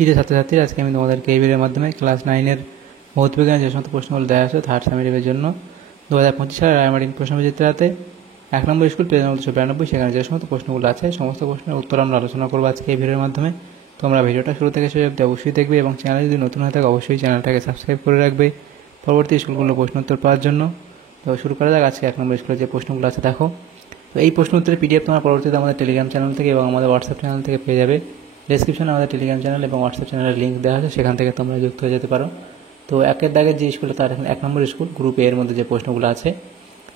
প্রিয় ছাত্রছাত্রীরা, আজকে আমি তোমাদেরকে এই ভিডিওর মাধ্যমে ক্লাস 9-এর ভৌতবিজ্ঞানের যে সমস্ত প্রশ্নগুলো দেওয়া আছে থার্ড সামেটিভের জন্য 2025 সালের রায়মার্টিন প্রশ্নবিচিত্রাতে 1 নম্বর স্কুল পেজ নম্বর 292 সেখানে যে সমস্ত প্রশ্নগুলো আছে সমস্ত প্রশ্নের উত্তর আমরা আলোচনা করবো আজকে এই ভিডিওর মাধ্যমে। তোমরা ভিডিওটা শুরু থেকে শেষ অবধি অবশ্যই দেখবে এবং চ্যানেলে যদি নতুন হয়ে থাকে অবশ্যই চ্যানেলটাকে সাবস্ক্রাইব করে রাখবে পরবর্তী স্কুলগুলো প্রশ্ন উত্তর পাওয়ার জন্য। তো শুরু করা যাক আজকে 1 নম্বর স্কুলের যে প্রশ্নগুলো আছে। দেখো, তো এই প্রশ্ন উত্তরের পিডিএফ তোমরা পরবর্তীতে আমাদের টেলিগ্রাম চ্যানেল থেকে এবং আমাদের হোয়াটসঅ্যাপ চ্যানেল থেকে পেয়ে যাবে। ডেসক্রিপশনে আমাদের টেলিগ্রাম চ্যানেল এবং হোয়াটসঅ্যাপ চ্যানেলের লিঙ্ক দেওয়া আছে, সেখান থেকে তোমরা যুক্ত হয়ে যেতে পারো। তো একের দাগের যে স্কুলটা তার এখানে 1 নম্বর স্কুল গ্রুপ এর মধ্যে যে প্রশ্নগুলো আছে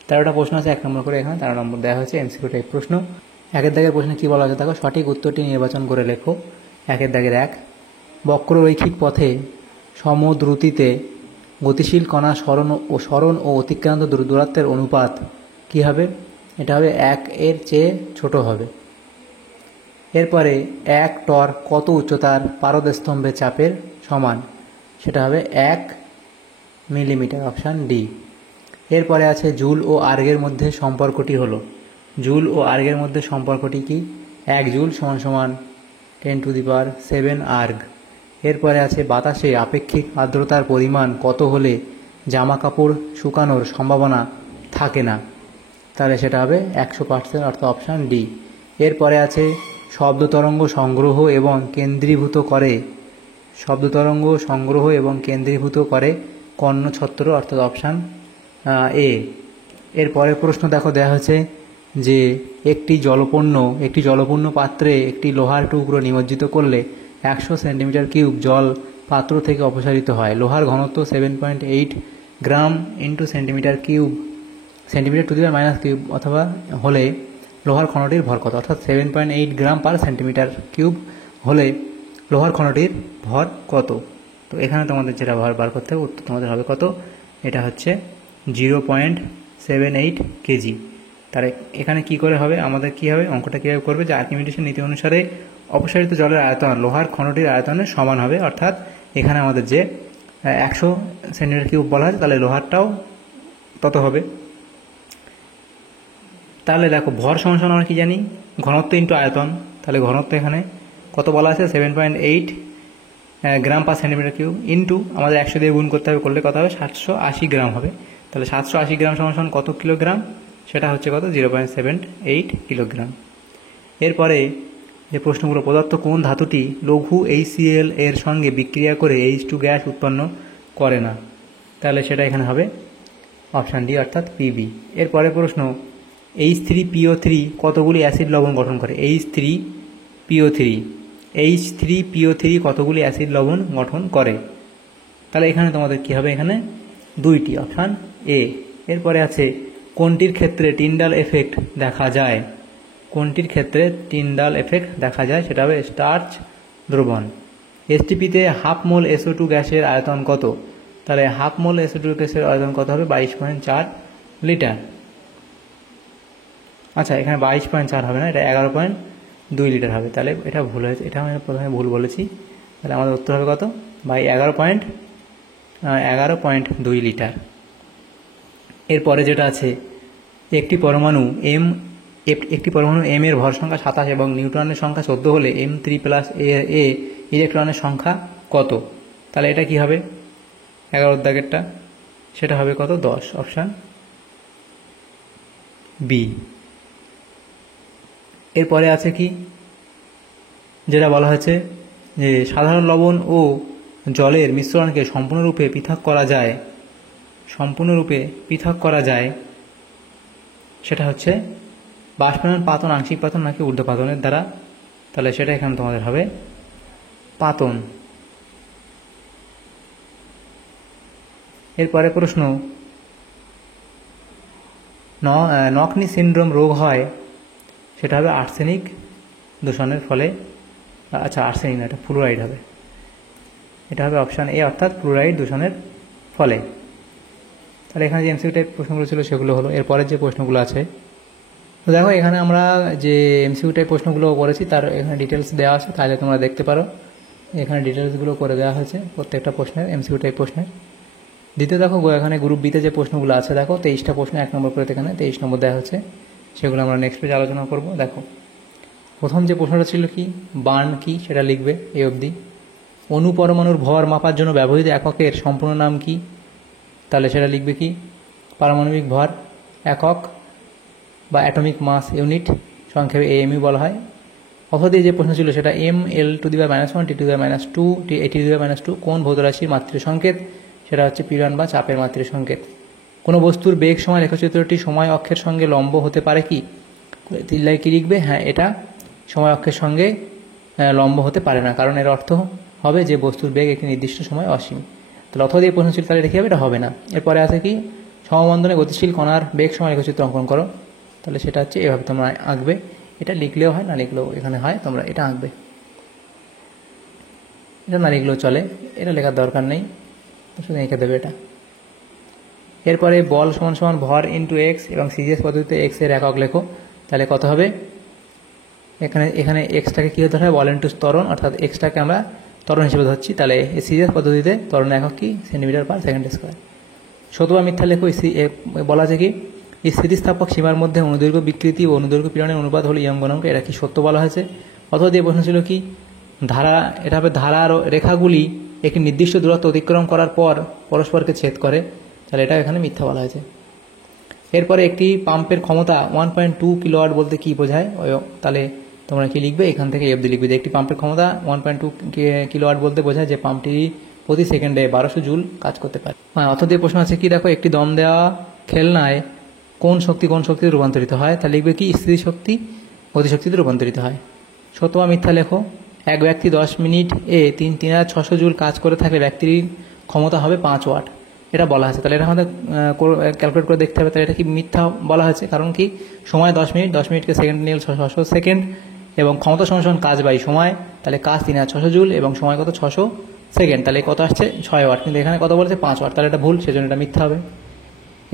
13টা প্রশ্ন আছে 1 নম্বর করে, এখানে 13 নম্বর দেওয়া হয়েছে এমসিকিউ টাইপ প্রশ্ন। একের দাগের প্রশ্নে কী বলা আছে দেখো, সঠিক উত্তরটি নির্বাচন করে লেখো। একের দাগের 1, বক্ররৈখিক পথে সমদ্রুতিতে গতিশীল কণা স্মরণ ও অতিক্রান্ত দূরত্বের অনুপাত কী হবে? এটা হবে 1 এর চেয়ে ছোট হবে। এরপরে 1 টর কত উচ্চতার পারদস্তম্ভে চাপের সমান? সেটা হবে 1 মিলিমিটার, অপশান ডি। এরপরে আছে জুল ও আর্গের মধ্যে সম্পর্কটি হলো, জুল ও আর্গের মধ্যে সম্পর্কটি কি? 1 জুল সমান সমান 10⁷ আর্গ। এরপরে আছে বাতাসে আপেক্ষিক আর্দ্রতার পরিমাণ কত হলে জামা কাপড় শুকানোর সম্ভাবনা থাকে না? তাহলে সেটা হবে 100%, অর্থাৎ অপশান ডি। এরপরে আছে শব্দ তরঙ্গ সংগ্রহ এবং কেন্দ্রীভূত করে, শব্দ তরঙ্গ সংগ্রহ এবং কেন্দ্রীভূত করে কর্ণছত্র, অর্থাৎ অপশান এ। এরপরে প্রশ্ন দেখো দেওয়া হয়েছে যে একটি জলপূর্ণ পাত্রে একটি লোহার টুকরো নিমজ্জিত করলে 100 সেন্টিমিটার কিউব জল পাত্র থেকে অপসারিত হয়। লোহার ঘনত্ব 7.8 gram into centimetre cube, centimetre to the power minus cube অথবা হলে লোহার খণ্ডটির ভর কত? অর্থাৎ 7.8 গ্রাম পার সেন্টিমিটার কিউব হলে লোহার খণ্ডটির ভর কত? তো এখানে তোমাদের যেটা ভর বার করতে হবে, উত্তর তোমাদের হবে কত? এটা হচ্ছে 0.78 কেজি। তাহলে এখানে কি করে হবে আমাদের, কি হবে অঙ্কটা কীভাবে করবে, যে আর্কিমিডিসের নীতি অনুসারে অপসারিত জলের আয়তন লোহার খণ্ডটির আয়তনের সমান হবে। অর্থাৎ এখানে আমাদের যে 100 সেন্টিমিটার কিউব বলা হয়, তাহলে লোহারটাও তত হবে। তাহলে দেখো ভর সমান সমান আমরা কী জানি, ঘনত্ব ইন্টু আয়তন। তাহলে ঘনত্ব এখানে কত বলা আছে? 7.8 গ্রাম পার সেন্টিমিটার কিউব ইন্টু আমাদের 100 দিয়ে গুণ করতে হবে, করলে কত হবে? 780 গ্রাম হবে। তাহলে 780 গ্রাম সমান সমান কত কিলোগ্রাম? সেটা হচ্ছে কত? 0.78 কিলোগ্রাম। এরপরে যে প্রশ্নগুলো, পদার্থ কোন ধাতুটি লঘু HCl এর সঙ্গে বিক্রিয়া করে H2 গ্যাস উৎপন্ন করে না? তাহলে সেটা এখানে হবে অপশান ডি, অর্থাৎ পিবি। এরপরে প্রশ্ন, H3PO3 কতগুলি অ্যাসিড লবণ গঠন করে? H3PO3 কতগুলি অ্যাসিড লবণ গঠন করে? তাহলে এখানে তোমাদের কি হবে? এখানে 2টি, অপশান এ। এরপরে আছে কোনটির ক্ষেত্রে টিন্ডাল এফেক্ট দেখা যায়? কোনটির ক্ষেত্রে টিন্ডাল এফেক্ট দেখা যায়? সেটা হবে স্টার্চ দ্রবণ। এসটিপিতে হাফ মোল SO2 গ্যাসের আয়তন কত? তাহলে হাফ মোল SO2 গ্যাসের আয়তন কত হবে? 22.4 লিটার। আচ্ছা, এখানে 22.4 হবে না, এটা 11.2 লিটার হবে। তাহলে এটা ভুল হয়েছে, এটা আমি প্রথমে ভুল বলেছি। তাহলে আমাদের উত্তর হবে কত? 11.2 লিটার। এরপরে যেটা আছে, একটি পরমাণু এম এর ভর সংখ্যা 27 এবং নিউট্রনের সংখ্যা 14 হলে M3+ এ ইলেকট্রনের সংখ্যা কত? তাহলে এটা কি হবে? 11 দাগেরটা, সেটা হবে কত? 10, অপশান বি। এরপরে আছে কি, যেটা বলা হয়েছে যে সাধারণ লবণ ও জলের মিশ্রণকে সম্পূর্ণরূপে পৃথক করা যায়, সেটা হচ্ছে বাষ্পায়ন, পাতন, আংশিক পাতন নাকি ঊর্ধ্বপাতনের দ্বারা? তাহলে সেটা এখানে তোমাদের হবে পাতন। এরপরে প্রশ্ন, নকনি সিনড্রোম রোগ হয়, সেটা হবে আর্সেনিক দূষণের ফলে। আচ্ছা, আর্সেনিক না, এটা ফ্লুরাইড হবে। এটা হবে অপশান এ, অর্থাৎ ফ্লুরাইড দূষণের ফলে। তাহলে এখানে যে এমসিকিউ টাইপ প্রশ্নগুলো ছিল সেগুলো হলো। এরপরের যে প্রশ্নগুলো আছে, তো দেখো এখানে আমরা যে এমসিকিউ টাইপ প্রশ্নগুলো করেছি তার এখানে ডিটেলস দেওয়া আছে, তাহলে তোমরা দেখতে পারো। এখানে ডিটেলসগুলো করে দেওয়া হয়েছে প্রত্যেকটা প্রশ্নের, এমসিকিউ টাইপ প্রশ্নের। দ্বিতীয় দেখো এখানে গ্রুপ বিতে যে প্রশ্নগুলো আছে, দেখো 23টা প্রশ্ন 1 নম্বর করে, এখানে 23 নম্বর দেওয়া হচ্ছে, সেগুলো আমরা নেক্সট পেজে আলোচনা করব। দেখো প্রথম যে প্রশ্নটা ছিল কি, বার্ন কি, সেটা লিখবে এই অবধি। অণু পরমাণুর ভর মাপার জন্য ব্যবহৃত এককের সম্পূর্ণ নাম কি? তাহলে সেটা লিখবে কি পারমাণবিক ভর একক বা অ্যাটমিক মাস ইউনিট, সংক্ষেপে এএমইউ বলা হয়। অথবা যে প্রশ্ন ছিল সেটা ml⁻⁻1 t⁻², t⁻², কোন ভৌত রাশির মাত্রিক সংকেত? সেটা হচ্ছে পীড়ন বা চাপের মাত্রিক সংকেত। কোনো বস্তুর বেগ সময় রেখাচিত্রটি সময় অক্ষের সঙ্গে লম্ব হতে পারে কি? তিল্লায় কি লিখবে? হ্যাঁ, এটা সময় অক্ষের সঙ্গে লম্ব হতে পারে না, কারণ এর অর্থ হবে যে বস্তুর বেগ একটি নির্দিষ্ট সময় অসীম। তাহলে অথবা এই প্রশ্ন ছিল, তাহলে রেখে হবে, এটা হবে না। এরপরে আছে কি সমবন্ধনে গতিশীল কণার বেগ সময় রেখাচিত্র অঙ্কন করো। তাহলে সেটা হচ্ছে এভাবে তোমরা আঁকবে। এটা লিখলেও হয়, না লিখলেও এখানে হয়, তোমরা এটা আঁকবে। এটা না লিখলেও চলে, এটা লেখার দরকার নেই, শুধু এঁকে দেবে এটা। এরপরে বল সমান সমান ভর ইন্টু এক্স এবং সিজিএস পদ্ধতিতে এক্স এর একক লেখো। তাহলে কত হবে? এখানে এক্সটাকে কী হতে হয়? বল ইন্টু ত্বরণ, অর্থাৎ এক্সটাকে আমরা ত্বরণ হিসেবে ধরছি। তাহলে সিজিএস পদ্ধতিতে ত্বরণ একক কি? Centimetre per second square. সত্য বা মিথ্যা লেখো। বলা আছে কি স্থিতিস্থাপক সীমার মধ্যে অনুদৈর্ঘ্য বিকৃতি ও অনুদৈর্ঘ্য পীড়নের অনুপাত হলো ইয়ং গুণাঙ্ক, এটা কি সত্য বলা হয়েছে? অথবা দিয়ে প্রশ্ন ছিল কি ধারা, এটা হবে ধারার রেখাগুলি একটি নির্দিষ্ট দূরত্ব অতিক্রম করার পর পরস্পরকে ছেদ করে, তাহলে এটা এখানে মিথ্যা বলা হয়েছে। এরপরে একটি পাম্পের ক্ষমতা 1.2 কিলোওয়াট বলতে কি বোঝায়? তাহলে তোমরা কি লিখবে? এখান থেকে এফডি লিখবে যে একটি পাম্পের ক্ষমতা 1.2 কিলোওয়াট বলতে বোঝায় যে পাম্পটি প্রতি সেকেন্ডে 1200 জুল কাজ করতে পারে। হ্যাঁ, অর্থাৎ দিয়ে প্রশ্ন আছে কি দেখো, একটি দম দেওয়া খেলনায় কোন শক্তিতে রূপান্তরিত হয়? তাহলে লিখবে কি স্থিতিশক্তি গতিশক্তিতে রূপান্তরিত হয়। সত্য বা মিথ্যা লেখো। এক ব্যক্তি 10 মিনিট 3600 জুল কাজ করে থাকলে ব্যক্তির ক্ষমতা হবে 5 ওয়াট, এটা বলা আছে। তাহলে এটা আমাদের ক্যালকুলেট করে দেখতে হবে। তাহলে এটা কি মিথ্যা বলা হয়েছে? কারণ কি সময় 10 মিনিট, 10 মিনিটকে সেকেন্ড নিয়ে 600 সেকেন্ড, এবং ক্ষমতা সমান কাজ বাই সময়, তাহলে কাজ 3600 জুল এবং সময় কত? 600 সেকেন্ড, তাহলে কত আসছে? 6 ওয়াট। কিন্তু এখানে কত বলেছে? 5 ওয়াট, তাহলে এটা ভুল, সেজন্য এটা মিথ্যা হবে।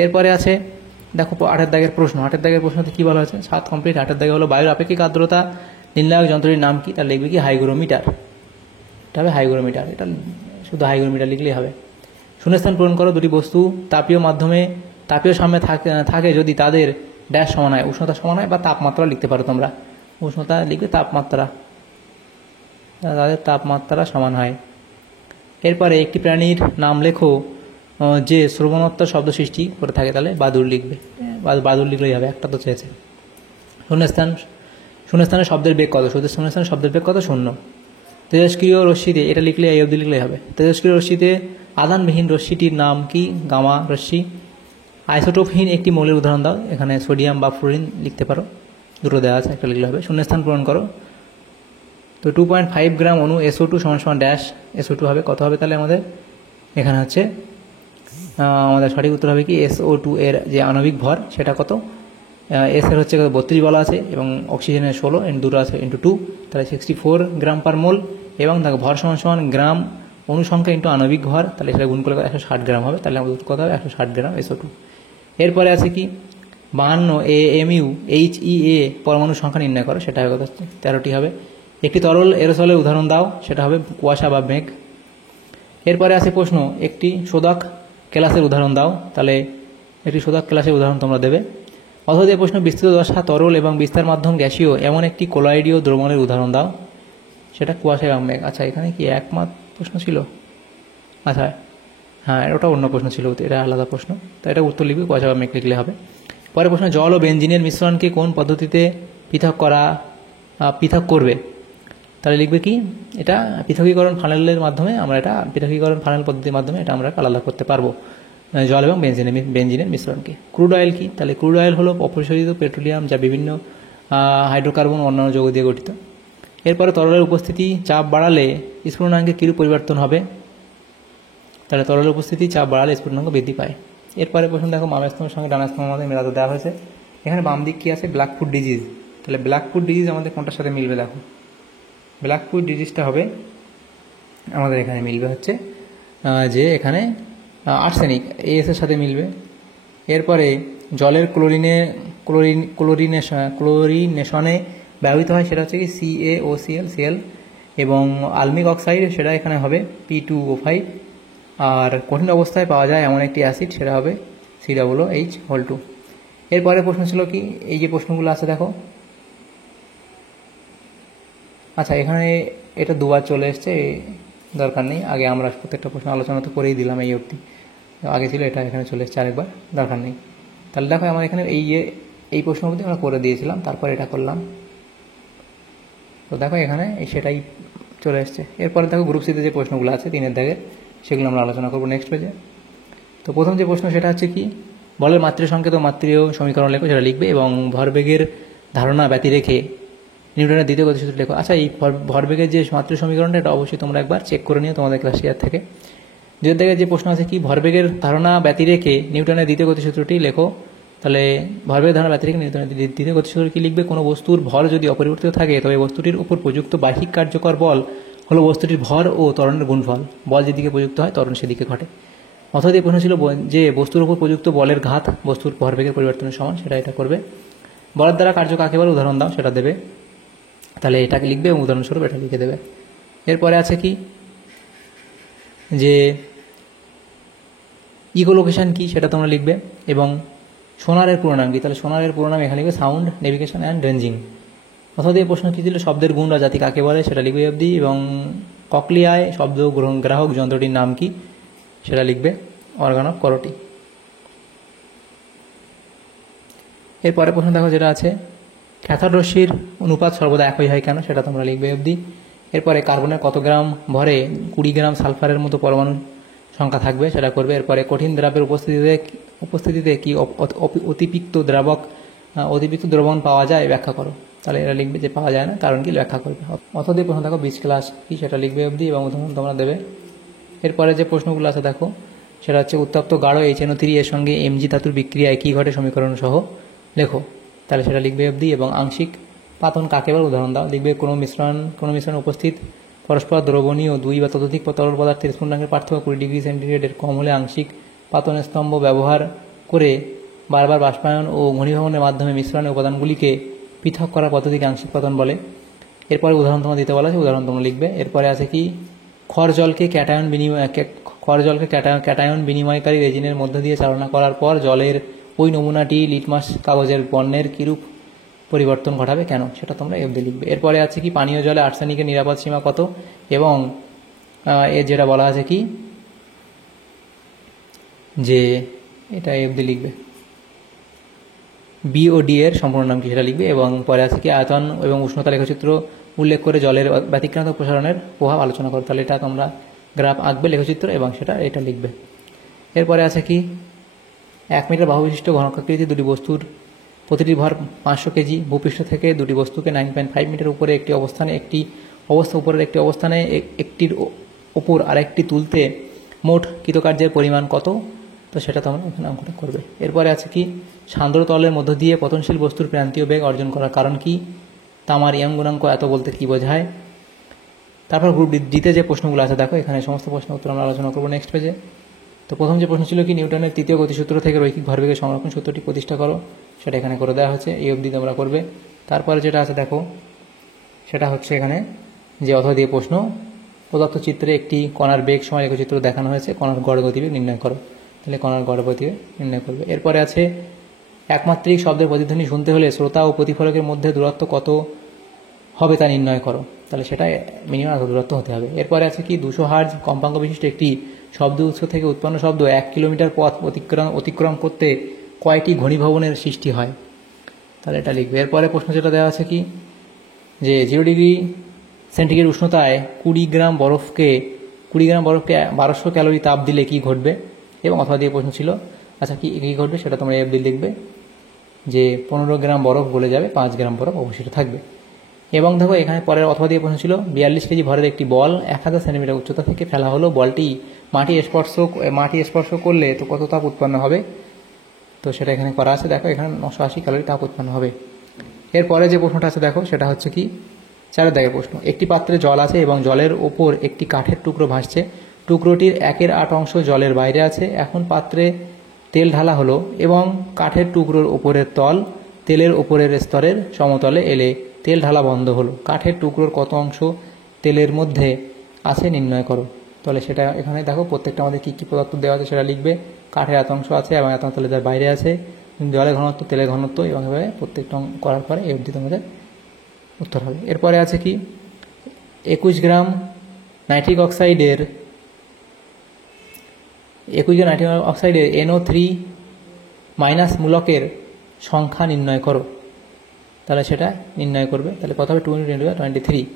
এরপরে আছে দেখো 8 দাগের প্রশ্ন। 8 দাগের প্রশ্নতে কী বলা হয়েছে? 7 কমপ্লিট। 8 দাগে হলো বায়ুর আপেক্ষিক আর্দ্রতা নির্ণায়ক যন্ত্রটির নাম কি? তাহলে লিখবে কি হাইগ্রোমিটার, এটা হবে হাইগ্রোমিটার। এটা শুধু হাইগ্রোমিটার লিখলেই হবে। শূন্যস্থান পূরণ করো। দুটি বস্তু তাপীয় সাম্যে থাকে যদি তাদের ড্যাশ সমান হয়, উষ্ণতা সমান হয়, বা তাপমাত্রা লিখতে পারো তোমরা। উষ্ণতা লিখবে তাপমাত্রা, তাদের তাপমাত্রা সমান হয়। এরপরে একটি প্রাণীর নাম লেখো যে শ্রবণোত্তর শব্দ সৃষ্টি করে থাকে, তাহলে বাদুড় লিখবে। বাদুড় লিখলেই হবে, একটা তো চেয়েছে। শূন্যস্থানে শব্দের বেগ কত? শূন্যস্থানে শব্দের বেগ কত? 0। তেজস্ক্রিয় রশ্মিতে, এটা লিখলে এই অবধি লিখলেই হবে। তেজস্ক্রিয় রশ্মিতে আধানবিহীন রশ্মিটির নাম কি? গামা রশ্মি। আইসোটোপহীন একটি মৌলের উদাহরণ দাও। এখানে সোডিয়াম বা ফ্লোরিন লিখতে পারো, দুটো দেওয়া আছে, একটা লিখলে হবে। শূন্যস্থান পূরণ করো। তো 2.5 গ্রাম অণু SO2 সমান ড্যাশ SO2 হবে, কত হবে? তাহলে আমাদের এখানে হচ্ছে আমাদের সঠিক উত্তর হবে কি SO2 এর যে আণবিক ভর সেটা কত? এস এর হচ্ছে 32 বলা আছে, এবং অক্সিজেনের 16, দুটো আছে ইন্টু 2, তাহলে 64 গ্রাম পার মোল। এবং দেখো ভর সমান গ্রাম অনুসংখ্যা ইন্টু আণবিক ভর, তাহলে সেটা গুণ করলে 160 গ্রাম হবে, তাহলে আমাদের কত হবে? 160 গ্রাম SO2। এরপরে আছে কি 52 AMU HEA পরমাণু সংখ্যা নির্ণয় করো, সেটা হবে কত? 13টি হবে। একটি তরল এরোসলের উদাহরণ দাও, সেটা হবে কুয়াশা বা মেঘ। এরপরে আছে প্রশ্ন একটি শোধক ক্লাসের উদাহরণ দাও, তাহলে একটি শোধক ক্লাসের উদাহরণ তোমরা দেবে। অথবা যে প্রশ্ন বিস্তৃত দশা তরল এবং বিস্তার মাধ্যম গ্যাসীয় এমন একটি কোলয়েডীয় দ্রবণের উদাহরণ দাও, সেটা কুয়াশা এবং মেঘ। আচ্ছা, এখানে কি একমাত্র প্রশ্ন ছিল? আচ্ছা হ্যাঁ, ওটা অন্য প্রশ্ন ছিল, এটা আলাদা প্রশ্ন, তো এটা উত্তর লিখবে কুয়াশা বা মেঘ লিখলে হবে। পরে প্রশ্ন জল ও বেনজিনের মিশ্রণকে কোন পদ্ধতিতে পৃথক করবে? তাহলে লিখবে কি এটা পৃথকীকরণ ফানেলের মাধ্যমে, আমরা এটা পৃথকীকরণ ফানেল পদ্ধতির মাধ্যমে এটা আমরা আলাদা করতে পারবো জল এবং বেনজিনের মিশ্রণকে। ক্রুড অয়েল কি? তাহলে ক্রুড অয়েল হলো অপরিশোধিত পেট্রোলিয়াম যা বিভিন্ন হাইড্রোকার্বন ও অন্যান্য যৌগ দিয়ে গঠিত। এরপরে তরলের উপস্থিতি চাপ বাড়ালে স্ফুটনাঙ্কে কিরূপ পরিবর্তন হবে? তাহলে তরলের উপস্থিতি চাপ বাড়ালে স্ফুটনাঙ্ক বৃদ্ধি পায়। এরপরে প্রশ্ন দেখো বামস্তমের সঙ্গে ডানাস্তমের মধ্যে মেলাতে দেওয়া হয়েছে। এখানে বাম দিক কি আছে? Black foot disease. তাহলে ব্ল্যাক ফুট ডিজিজ আমাদের কোনটার সাথে মিলবে? দেখো ব্ল্যাক ফুট ডিজিজটা হবে আমাদের এখানে মিলবে হচ্ছে যে এখানে আর্সেনিক এর সাথে মিলবে। এরপরে জলের ক্লোরিনেশনে ব্যবহৃত হয়, সেটা হচ্ছে কি CaOCl, এবং আলমিক অক্সাইড সেটা এখানে হবে P2O5। আর কঠিন অবস্থায় পাওয়া যায় এমন একটি অ্যাসিড, সেটা হবে COOH2। এরপরে প্রশ্ন ছিল কি এই যে প্রশ্নগুলো আছে দেখো, আচ্ছা এখানে এটা দুবার চলে এসছে, দরকার নেই, আগে আমরা প্রত্যেকটা প্রশ্ন আলোচনা তো করেই দিলাম এই অবধি, আগে ছিল এটা এখানে চলে এসেছে আরেকবার, দরকার নেই। তাহলে দেখো আমার এখানে এই প্রশ্ন অবধি আমরা করে দিয়েছিলাম, তারপর এটা করলাম। তো দেখো এখানে সেটাই চলে এসছে। এরপরে দেখো গ্রুপ সিতে যে প্রশ্নগুলো আছে 3-এর দাগে, সেগুলো আমরা আলোচনা করবো নেক্সট পেজে। তো প্রথম যে প্রশ্ন সেটা হচ্ছে কি, বলের মাত্রীয় সংকেত ও মাত্রীয় সমীকরণ লেখো, সেটা লিখবে, এবং ভরবেগের ধারণা ব্যতি রেখে নিউটনের দ্বিতীয় গতিসূত্র লেখো। আচ্ছা, এই ভরবেগের যে মাত্রীয় সমীকরণটা এটা অবশ্যই তোমরা একবার চেক করে নিও তোমাদের ক্লাস ইয়ার থেকে। 2-এর দাগে যে প্রশ্ন আছে কি, ভরবেগের ধারণা ব্যতি রেখে নিউটনের দ্বিতীয় গতিসূত্রটি লেখো। তাহলে ভরবেগের ধারণা ব্যতি রেখে নিউটনের দ্বিতীয় গতিসূত্র কি লিখবে, কোনো বস্তুর ভর যদি অপরিবর্তিত থাকে তবে বস্তুটির উপর প্রযুক্ত বাহ্যিক কার্যকর বল হলো বস্তুটির ভর ও ত্বরণের গুণফল। বল যেদিকে প্রযুক্ত হয় ত্বরণ সেদিকে ঘটে। অর্থাৎ এই প্রশ্ন ছিল যে বস্তুর উপর প্রযুক্ত বলের ঘাত বস্তুর ভরবেগের পরিবর্তনের সমান, সেটা এটা করবে। বলের দ্বারা কার্য কাকে বলে উদাহরণ দাও, সেটা দেবে। তাহলে এটাকে লিখবে এবং উদাহরণস্বরূপ এটা লিখে দেবে। এরপরে আছে কি, যে ইকোলোকেশন কি সেটা তোমরা লিখবে, এবং সোনারের পুরো নাম কি, তাহলে সোনারের পুরো নাম এখানে লিখবে সাউন্ড নেভিগেশন অ্যান্ড রেঞ্জিং। অর্থাৎ এই প্রশ্ন কী ছিল, শব্দের গুণ বা জাতি কাকে বলে সেটা লিখবে অবধি, এবং ককলিয়ায় শব্দ গ্রাহক যন্ত্রটির নাম কি সেটা লিখবে, অর্গান অফ করোটি। এরপরে প্রশ্ন দেখো যেটা আছে, ক্যাথোড রশ্মির অনুপাত সর্বদা একই হয় কেন, সেটা তোমরা লিখবে অবধি। এরপরে কার্বনের কত গ্রাম ভরে 20 গ্রাম সালফারের মতো পরমাণু সংখ্যা থাকবে, সেটা করবে। এরপরে কঠিন দ্রাবের উপস্থিতিতে কি অতিরিক্ত দ্রবণ পাওয়া যায় ব্যাখ্যা করো। তাহলে এরা লিখবে যে পাওয়া যায় না, কারণ কি ব্যাখ্যা করবে। অথবা প্রশ্ন দেখো বীজ ক্লাস কি সেটা লিখবে অবধি, এবং উদাহরণ তোমরা দেবে। এরপরে যে প্রশ্নগুলো আছে দেখো, সেটা হচ্ছে উত্তপ্ত গাঢ় HNO3 এর সঙ্গে Mg ধাতুর বিক্রিয়ায় কী ঘটে সমীকরণ সহ লেখো। তাহলে সেটা লিখবে অবধি, এবং আংশিক পাতন কাকে বলে উদাহরণ দাও, লিখবে কোনো মিশ্রণ উপস্থিত পরস্পর দ্রবণীয় 2 বা ততোধিক তরল পদার্থের স্ফুটনাঙ্কের পার্থক্য 20 ডিগ্রি সেন্টিগ্রেডের কম হলে আংশিক পাতন স্তম্ভ ব্যবহার করে বারবার বাষ্পায়ন ও ঘনীভবনের মাধ্যমে মিশ্রণের উপাদানগুলিকে পৃথক করার পদ্ধতিকে আংশিক পাতন বলে। এরপরে উদাহরণ তোমরা দিতে বলা আছে, উদাহরণ তোমরা লিখবে। এরপরে আছে কি, ক্ষার জলকে ক্যাটায়ন বিনিময়কারী রেজিনের মধ্য দিয়ে চালনা করার পর জলের ওই নমুনাটি লিটমাস কাগজের বর্ণের কিরূপ পরিবর্তন ঘটাবে কেন, সেটা তোমরা এফডি লিখবে। এরপরে আছে কি, পানীয় জলে আর্সেনিকের নিরাপদ সীমা কত, এবং এর যেটা বলা আছে কি, যে এটা এফডি লিখবে। BOD এর সম্পূর্ণ নাম কি সেটা লিখবে, এবং পরে আছে কি, আয়তন এবং উষ্ণতা লেখচিত্র উল্লেখ করে জলের ব্যতিক্রান্ত প্রসারণের প্রভাব আলোচনা করো। তাহলে এটা তোমরা গ্রাফ আঁকবে লেখচিত্র, এবং সেটা এটা লিখবে। এরপরে আছে কি, 1 মিটার বাহু বিশিষ্ট ঘনকাকৃতি দুটি বস্তুর প্রতিটি ভর 500 কেজি, ভূপৃষ্ঠ থেকে দুটি বস্তুকে 9.5 মিটার উপরে একটি অবস্থানে উপরের একটি অবস্থানে একটির ওপর আরেকটি তুলতে মোট কৃতকার্যের পরিমাণ কত, তো সেটা তোমরা এখানে অঙ্কটা করবে। এরপরে আছে কি, সান্দ্র তলের মধ্য দিয়ে পতনশীল বস্তুর প্রান্তীয় বেগ অর্জন করার কারণ কি, তামার ইয়ং গুণাঙ্ক এত বলতে কি বোঝায়। তারপর গ্রুপ ডিতে যে প্রশ্নগুলো আছে দেখো, এখানে সমস্ত প্রশ্ন উত্তর আমরা আলোচনা করবো নেক্সট পেজে। তো প্রথম যে প্রশ্ন ছিল কি, নিউটনের তৃতীয় গতিসূত্র থেকে রৈখিক ভরবেগের সংরক্ষণ সূত্রটি প্রতিষ্ঠা করো, সেটা এখানে করে দেওয়া হচ্ছে, এই অবধি তোমরা করবে। তারপরে যেটা আছে দেখো, সেটা হচ্ছে এখানে যে অথবা দিয়ে প্রশ্ন, প্রদত্ত চিত্রে একটি কণার বেগ সময় লেখচিত্র দেখানো হয়েছে, কণার গড় গতিবেগ নির্ণয় করো। তাহলে কণার গড় গতিবেগ নির্ণয় করবে। এরপরে আছে, একমাত্রিক শব্দের প্রতিধ্বনি শুনতে হলে শ্রোতা ও প্রতিফলকের মধ্যে দূরত্ব কত হবে তা নির্ণয় করো। তাহলে সেটা মিনিমাম এত দূরত্ব হতে হবে। এরপরে আছে কি, 200 হার্জ কম্পাঙ্ক বিশিষ্ট একটি শব্দ উৎস থেকে উৎপন্ন শব্দ 1 কিলোমিটার পথ অতিক্রম করতে কয়টি ঘনীভবনের সৃষ্টি হয়, তাহলে এটা লিখবে। এরপরে প্রশ্ন যেটা দেওয়া আছে কি, যে 0 ডিগ্রি সেন্টিগ্রেড উষ্ণতায় 20 গ্রাম বরফকে 1200 ক্যালোরি তাপ দিলে কি ঘটবে, এবং অথবা দিয়ে প্রশ্ন ছিল, আচ্ছা কি ঘটবে সেটা তোমরা এফ দিয়ে লিখবে, যে 15 গ্রাম বরফ গলে যাবে, 5 গ্রাম বরফ অবশিষ্ট থাকবে। এবং দেখো এখানে পরের অথবা দিয়ে প্রশ্ন ছিল, 42 কেজি ভরের একটি বল 1000 সেন্টিমিটার উচ্চতা থেকে ফেলা হলো, বলটি মাটি স্পর্শ করলে তো কত তাপ উৎপন্ন হবে, তো সেটা এখানে করা আছে। দেখো এখানে 980 ক্যালোরি তাপ উৎপন্ন হবে। এরপরে যে প্রশ্নটা আছে দেখো, সেটা হচ্ছে কি, 4 দাগের প্রশ্ন, একটি পাত্রে জল আছে এবং জলের ওপর একটি কাঠের টুকরো ভাসছে, টুকরোটির 1/8 অংশ জলের বাইরে আছে। এখন পাত্রে তেল ঢালা হলো এবং কাঠের টুকরোর ওপরের তল তেলের ওপরের স্তরের সমতলে এলে তেল ঢালা বন্ধ হলো, কাঠের টুকরোর কত অংশ তেলের মধ্যে আছে নির্ণয় করো। তাহলে সেটা এখানে দেখো প্রত্যেকটা আমাদের কী কী পদার্থ দেওয়া আছে সেটা লিখবে, কাঠের এত অংশ আছে এবং এত তেলের যার বাইরে আছে, জলের ঘনত্ব, তেলের ঘনত্ব, এবং এভাবে প্রত্যেকটা করার পরে এই অবধি তোমাদের উত্তর হবে। এরপরে আছে কি, 21 গ্রাম নাইট্রিক অক্সাইডের 21 জন নাইট্রিক অক্সাইডের NO3 মাইনাস মূলকের সংখ্যা নির্ণয় করো। তাহলে সেটা নির্ণয় করবে। তাহলে কত হবে 2 × 10 ⁻³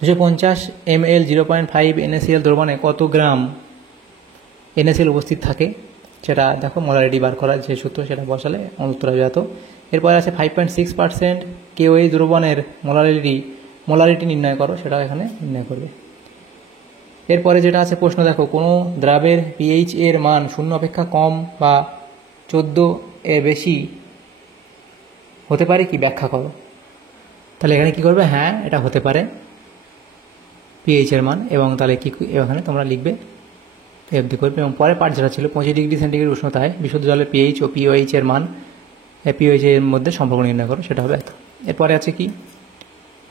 250 ml 0.5 NaCl দ্রবণে কত গ্রাম NaCl উপস্থিত থাকে সেটা দেখো, মোলারিটি বার করার যে সূত্র সেটা বসালে উত্তর হবে এত। এরপরে আছে 5.6% KOH দ্রবণের মোলারিটি নির্ণয় করো, সেটাও এখানে নির্ণয় করবে। এরপরে যেটা আছে প্রশ্ন দেখো, কোনো দ্রাবের pH এর মান 0 অপেক্ষা কম বা 14 এর বেশি হতে পারে কি, ব্যাখ্যা করো। তাহলে এখানে কি করবে, হ্যাঁ এটা হতে পারে pH এর মান, এবং তাহলে কি এখানে তোমরা লিখবে অবধি করবে। এবং পরে পার্ট যেটা ছিল 25 ডিগ্রি সেন্টিগ্রেড উষ্ণতায় বিশুদ্ধ জলের pH ও POH এর মান, pOH এর মধ্যে সম্পর্ক নির্ণয় করো, সেটা হবে এত। এরপরে আছে কি,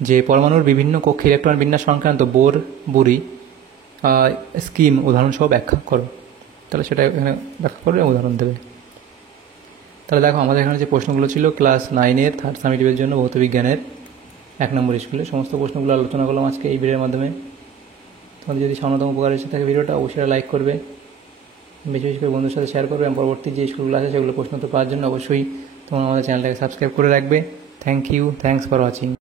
যে পরমাণুর বিভিন্ন কক্ষে ইলেকট্রন বিন্যাস সংক্রান্ত বুরি স্কিম উদাহরণসহ ব্যাখ্যা করো। তাহলে সেটা এখানে ব্যাখ্যা করবে, উদাহরণ দেবে। তাহলে দেখো আমাদের এখানে যে প্রশ্নগুলো ছিল ক্লাস 9-এর থার্ড সামেটিভের জন্য ভৌতবিজ্ঞানের 1 নম্বর স্কুলে, সমস্ত প্রশ্নগুলো আলোচনা করলাম আজকে এই ভিডিওর মাধ্যমে। তোমাদের যদি সামান্যতম উপকার এসে থাকে ভিডিওটা অবশ্যই লাইক করবে, বেশি বেশি করে বন্ধুদের সাথে শেয়ার করবে, এবং পরবর্তী যে স্কুলগুলো আছে সেগুলো প্রশ্ন উত্তর পাওয়ার জন্য অবশ্যই তোমরা আমাদের চ্যানেলটাকে সাবস্ক্রাইব করে রাখবে। Thank you, thanks for watching.